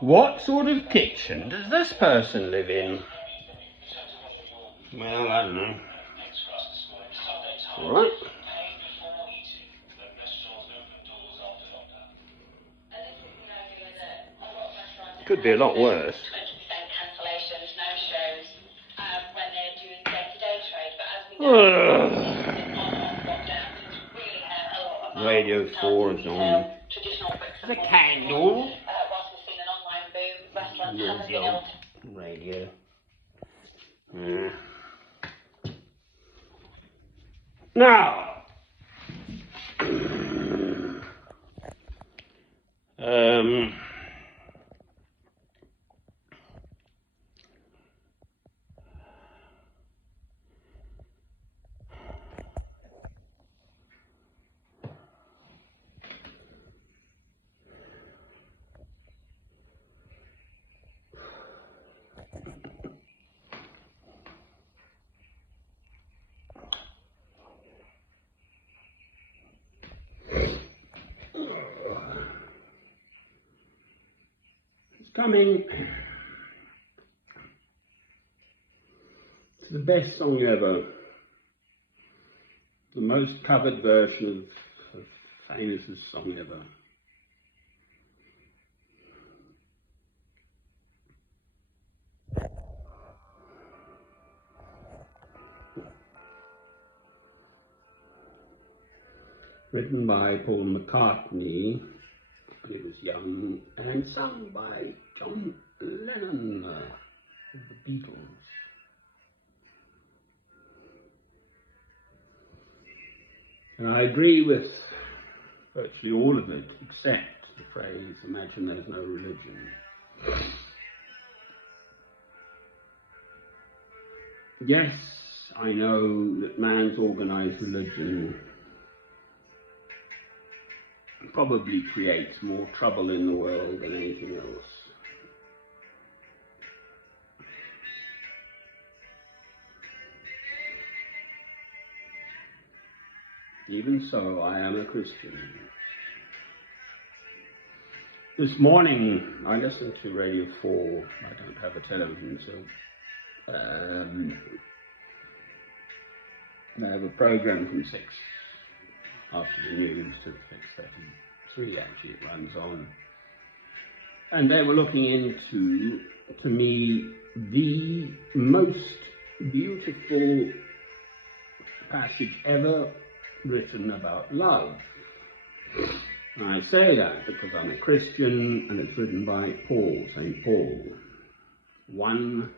What sort of kitchen does this person live in? Well, I don't know. Alright. Could be a lot worse. Radio 4 is on. The candle. Noisy old radio. Now, it's coming. It's the best song ever. The most covered version of famous song ever. Written by Paul McCartney, when he was young, and sung by John Lennon of the Beatles. And I agree with virtually all of it, except the phrase, imagine there's no religion. Yes, I know that man's organized religion probably creates more trouble in the world than anything else. Even so, I am a Christian. This morning, I listened to Radio 4. I don't have a television, so I have a program from 6 after the news to 6:33, actually, it runs on. And they were looking into, to me, the most beautiful passage ever written about love. And I say that because I'm a Christian, and it's written by Paul, St. Paul. 1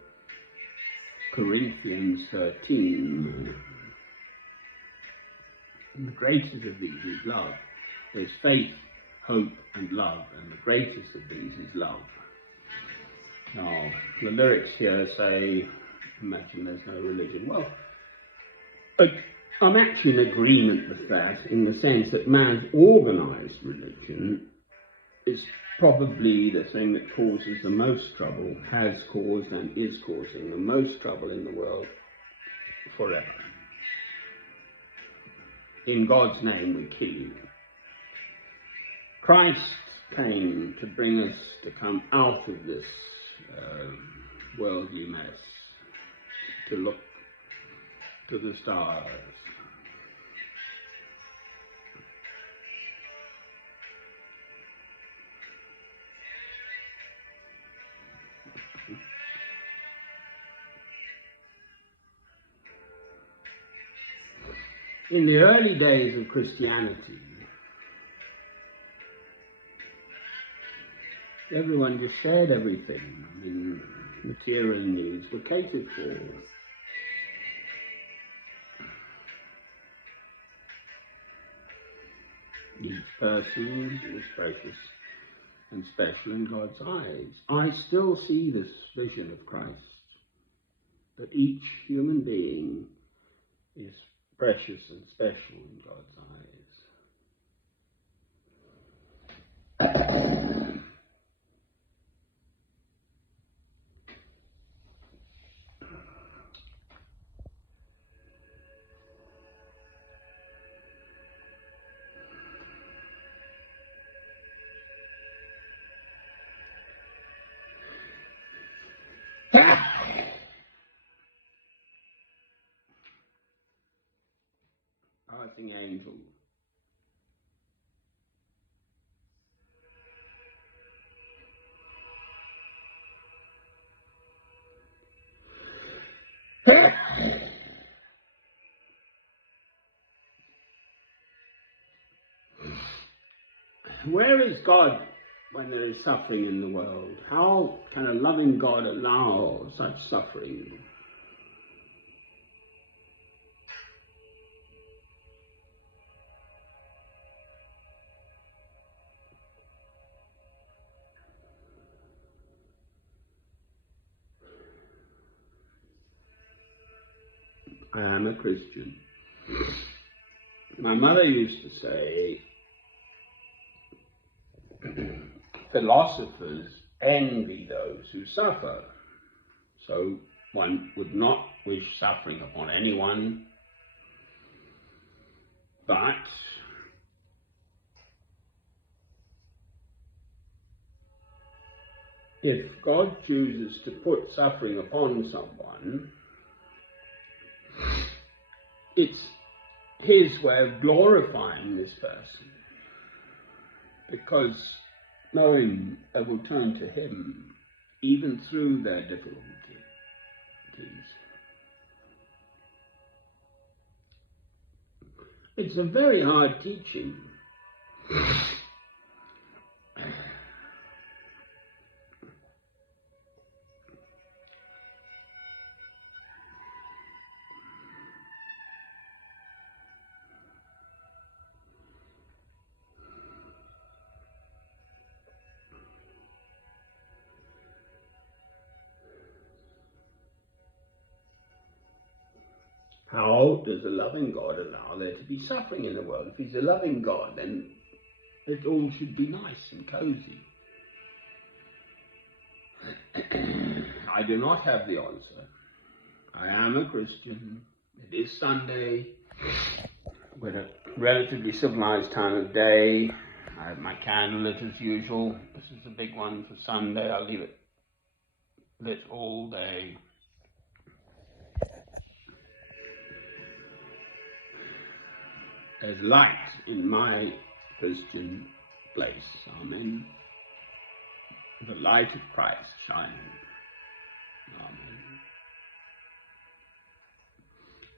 Corinthians 13. And the greatest of these is love. There's faith, hope, and love, and the greatest of these is love. Now, the lyrics here say, imagine there's no religion. Well, I'm actually in agreement with that, in the sense that man's organized religion is probably the thing that causes the most trouble, has caused and is causing the most trouble in the world forever. In God's name we kill you. Christ came to bring us to come out of this worldly mess, to look to the stars. In the early days of Christianity, everyone just shared everything. I mean, material needs were catered for. Each person was precious and special in God's eyes. I still see this vision of Christ, that each human being is precious and special in God's eyes. passing angel. Where is God when there is suffering in the world? How can a loving God allow such suffering? I am a Christian. My mother used to say, philosophers envy those who suffer. So one would not wish suffering upon anyone, but if God chooses to put suffering upon someone, it's his way of glorifying this person, because knowing they will turn to him even through their difficulties. It's a very hard teaching. How does a loving God allow there to be suffering in the world? If he's a loving God, then it all should be nice and cozy. I do not have the answer. I am a Christian. It is Sunday. We're at a relatively civilized time of day. I have my candle lit as usual. This is a big one for Sunday. I'll leave it lit all day. There's light in my Christian place. Amen. The light of Christ shining. Amen.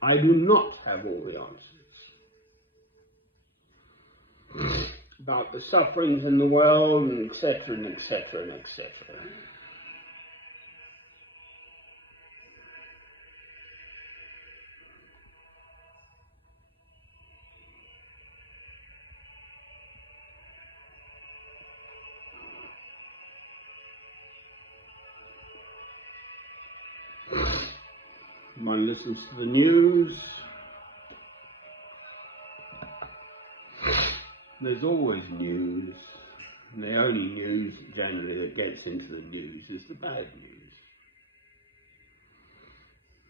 I do not have all the answers about the sufferings in the world, and etc., and etc., and etc. One listens to the news. There's always news. And the only news generally that gets into the news is the bad news.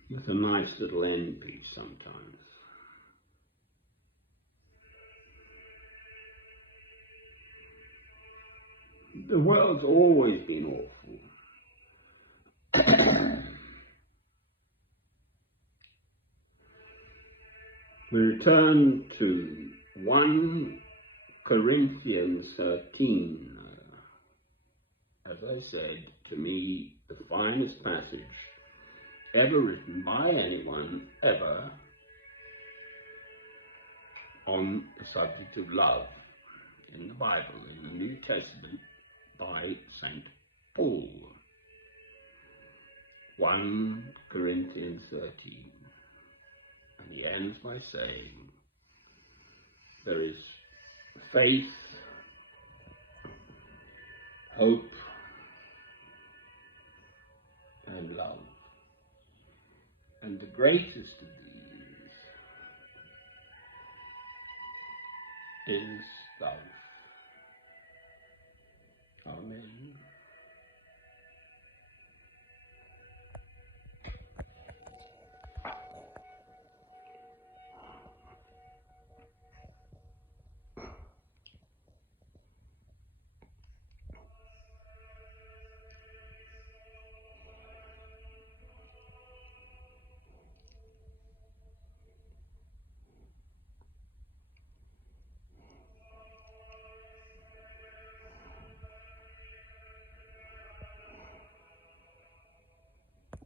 With a nice little end piece sometimes. The world's always been awful. We return to 1 Corinthians 13. As I said, to me, the finest passage ever written by anyone ever on the subject of love in the Bible, in the New Testament, by St. Paul. 1 Corinthians 13. And he ends by saying, there is faith, hope, and love. And the greatest of these is love. Amen.